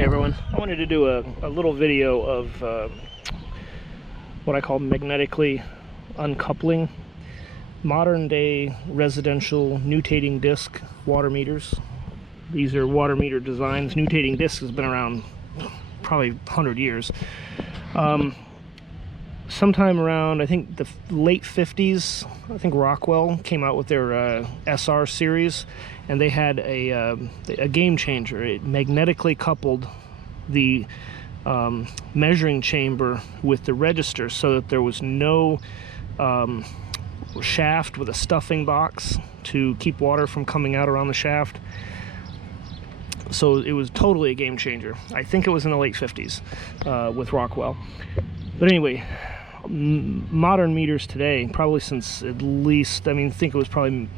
Hey everyone, I wanted to do a little video of what I call magnetically uncoupling. Modern day residential Nutating disc water meters. These are water meter designs. Nutating disc has been around probably 100 years. Sometime around, I think the late 50s, I think Rockwell came out with their SR series, and they had a game changer. It magnetically coupled the measuring chamber with the register so that there was no shaft with a stuffing box to keep water from coming out around the shaft. So it was totally a game changer. I think it was in the late 50s with Rockwell. But anyway, modern meters today, probably since at least, I think it was probably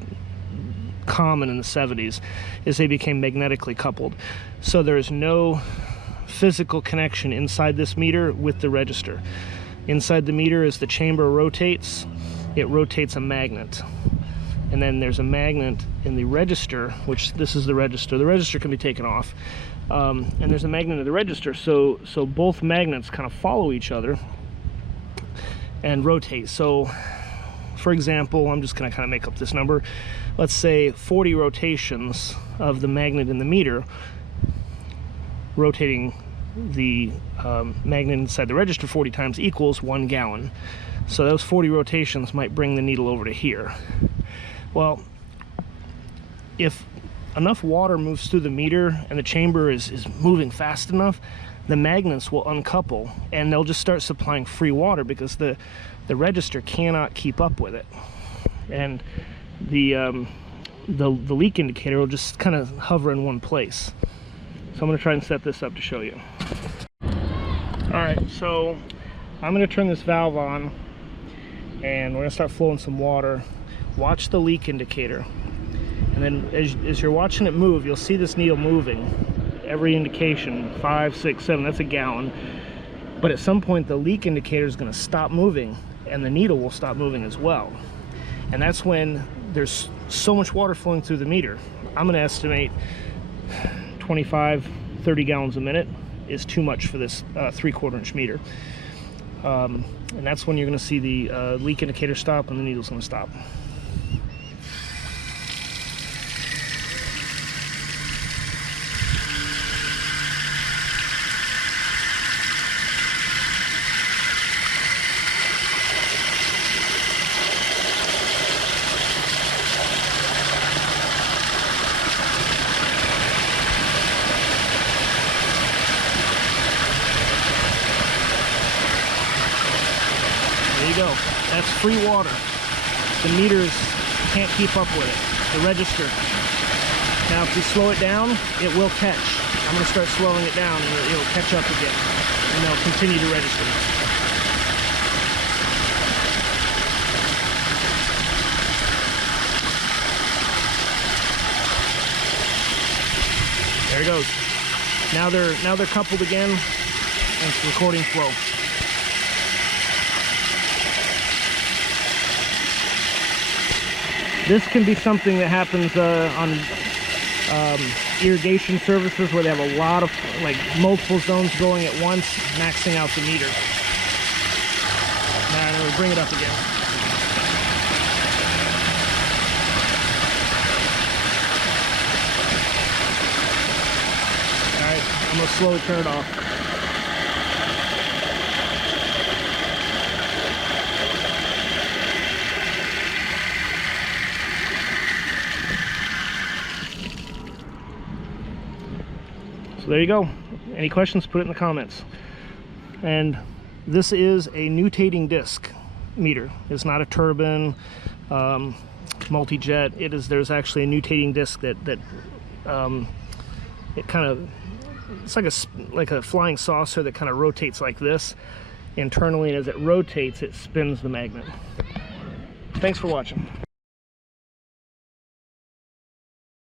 common in the 70s, is they became magnetically coupled. So there's no physical connection inside this meter with the register. Inside the meter, as the chamber rotates, it rotates a magnet. And then there's a magnet in the register, which this is the register. The register can be taken off. And there's a magnet in the register, so both magnets kind of follow each other and rotate. So for example, I'm just going to kind of make up this number. Let's say 40 rotations of the magnet in the meter rotating the magnet inside the register 40 times equals 1 gallon. So those 40 rotations might bring the needle over to here. Well, if enough water moves through the meter and the chamber is moving fast enough, the magnets will uncouple and they'll just start supplying free water because the register cannot keep up with it, and the leak indicator will just kind of hover in one place. So I'm going to try and set this up to show you. Alright, so I'm going to turn this valve on and we're going to start flowing some water. Watch the leak indicator, and then as you're watching it move, you'll see this needle moving. Every indication, 5, 6, 7, that's a gallon. But at some point the leak indicator is going to stop moving and the needle will stop moving as well. And that's when there's so much water flowing through the meter. I'm going to estimate 25, 30 gallons a minute is too much for this 3/4 inch meter. And that's when you're going to see the leak indicator stop and the needle's going to stop. There you go. That's free water. The meters can't keep up with it. The register. Now if you slow it down, it will catch. I'm going to start slowing it down and it'll catch up again. And they'll continue to register. There it goes. Now they're coupled again and it's recording flow. This can be something that happens on irrigation services where they have a lot of, like, multiple zones going at once, maxing out the meter. Now I'm going to bring it up again. Alright, I'm going to slowly turn it off. So there you go. Any questions, put it in the comments. And this is a Nutating disc meter. It's not a turbine, multi-jet. There's actually a Nutating disc that it kind of, it's like a flying saucer that kind of rotates like this internally, and as it rotates, it spins the magnet. Thanks for watching.